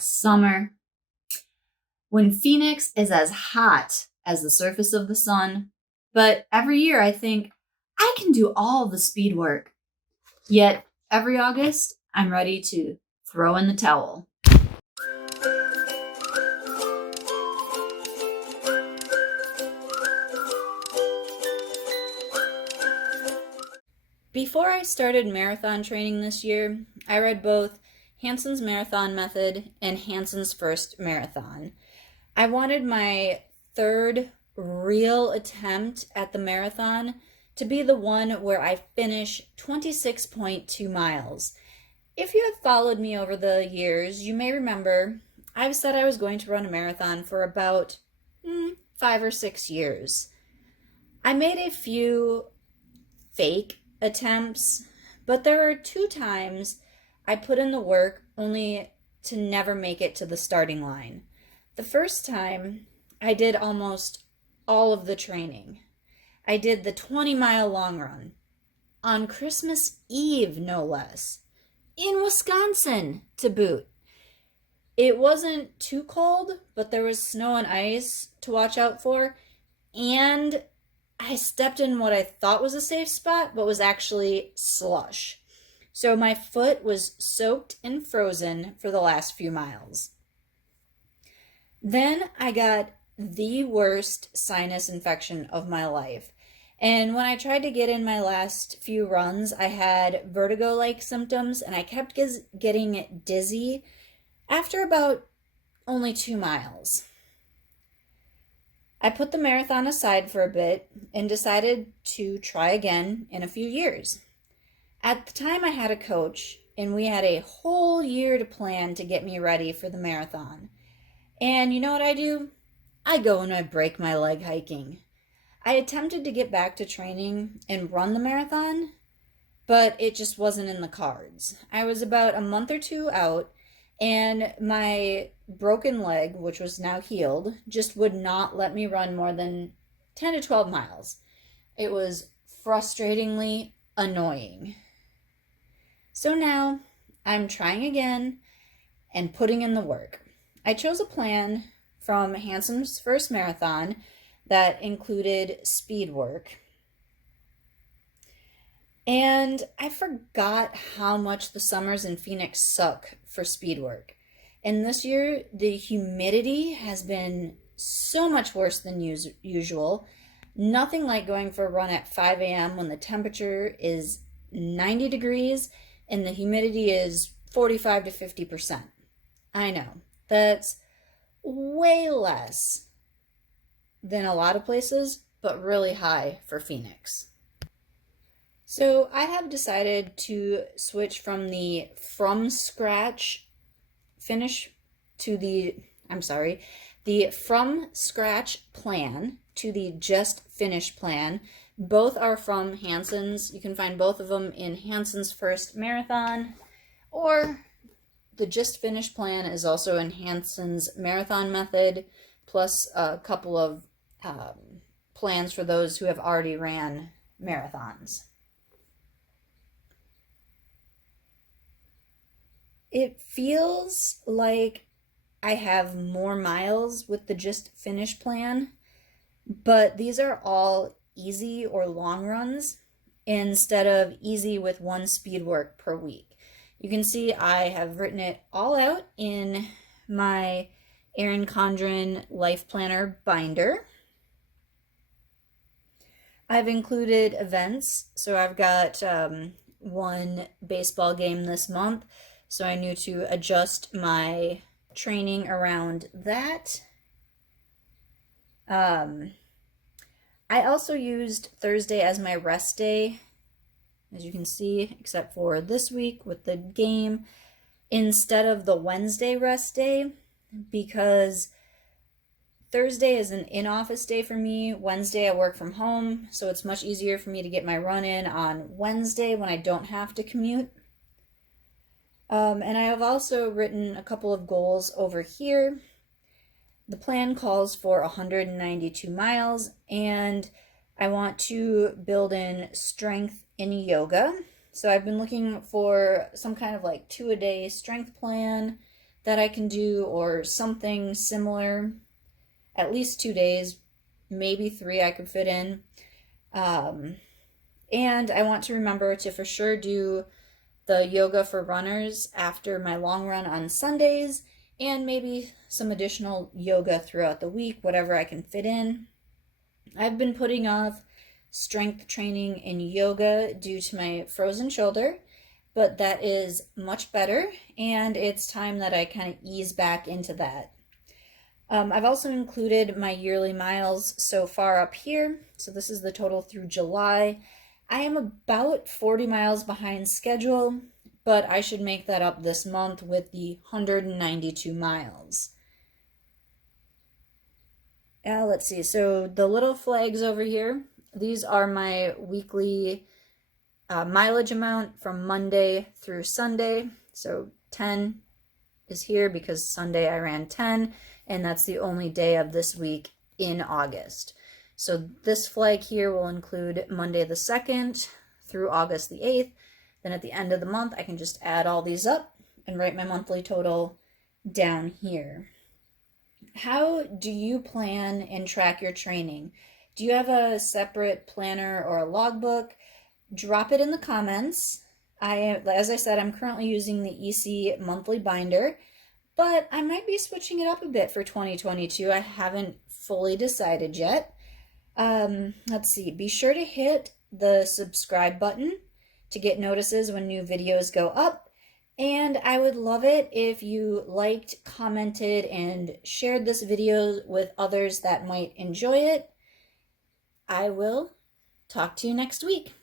Summer. When Phoenix is as hot as the surface of the sun, but every year I think I can do all the speed work. Yet every August, I'm ready to throw in the towel. Before I started marathon training this year, I read both Hanson's Marathon Method and Hanson's First Marathon. I wanted my third real attempt at the marathon to be the one where I finish 26.2 miles. If you have followed me over the years, you may remember I've said I was going to run a marathon for about 5 or 6 years. I made a few fake attempts, but there were 2 times I put in the work only to never make it to the starting line. The first time, I did almost all of the training. I did the 20-mile long run on Christmas Eve, no less, in Wisconsin to boot. It wasn't too cold, but there was snow and ice to watch out for, and I stepped in what I thought was a safe spot, but was actually slush. So my foot was soaked and frozen for the last few miles. Then I got the worst sinus infection of my life. And when I tried to get in my last few runs, I had vertigo-like symptoms and I kept getting dizzy after about only 2 miles. I put the marathon aside for a bit and decided to try again in a few years. At the time, I had a coach, and we had a whole year to plan to get me ready for the marathon. And you know what I do? I go and I break my leg hiking. I attempted to get back to training and run the marathon, but it just wasn't in the cards. I was about a month or two out, and my broken leg, which was now healed, just would not let me run more than 10 to 12 miles. It was frustratingly annoying. So now I'm trying again and putting in the work. I chose a plan from Hanson's First Marathon that included speed work. And I forgot how much the summers in Phoenix suck for speed work. And this year, the humidity has been so much worse than usual. Nothing like going for a run at 5 a.m. when the temperature is 90 degrees and the humidity is 45 to 50%. I know, that's way less than a lot of places, but really high for Phoenix. So I have decided to switch from the from scratch finish to the from scratch plan to the just finish plan. Both are from Hanson's. You can find both of them in Hanson's First Marathon, or the just finish plan is also in Hanson's Marathon Method, plus a couple of plans for those who have already ran marathons. It feels like I have more miles with the just finish plan, but these are all easy or long runs instead of easy with one speed work per week. You can see I have written it all out in my Erin Condren Life Planner binder. I've included events, so I've got one baseball game this month, so I need to adjust my training around that. I also used Thursday as my rest day, as you can see, except for this week with the game, instead of the Wednesday rest day, because Thursday is an in-office day for me. Wednesday I work from home, so it's much easier for me to get my run in on Wednesday when I don't have to commute. And I have also written a couple of goals over here. The plan calls for 192 miles, and I want to build in strength in yoga. So I've been looking for some kind of like 2-a-day strength plan that I can do, or something similar. At least 2 days, maybe 3 I could fit in. And I want to remember to for sure do the yoga for runners after my long run on Sundays, and maybe some additional yoga throughout the week, whatever I can fit in. I've been putting off strength training and yoga due to my frozen shoulder, but that is much better, and it's time that I kind of ease back into that. I've also included my yearly miles so far up here. So this is the total through July. I am about 40 miles behind schedule, but I should make that up this month with the 192 miles. Let's see. So the little flags over here, these are my weekly mileage amount from Monday through Sunday. So 10 is here because Sunday I ran 10, and that's the only day of this week in August. So this flag here will include Monday the 2nd through August the 8th. Then at the end of the month, I can just add all these up and write my monthly total down here. How do you plan and track your training? Do you have a separate planner or a logbook? Drop it in the comments. As I said, I'm currently using the EC monthly binder, but I might be switching it up a bit for 2022. I haven't fully decided yet. Let's see. Be sure to hit the subscribe button to get notices when new videos go up. And I would love it if you liked, commented, and shared this video with others that might enjoy it. I will talk to you next week.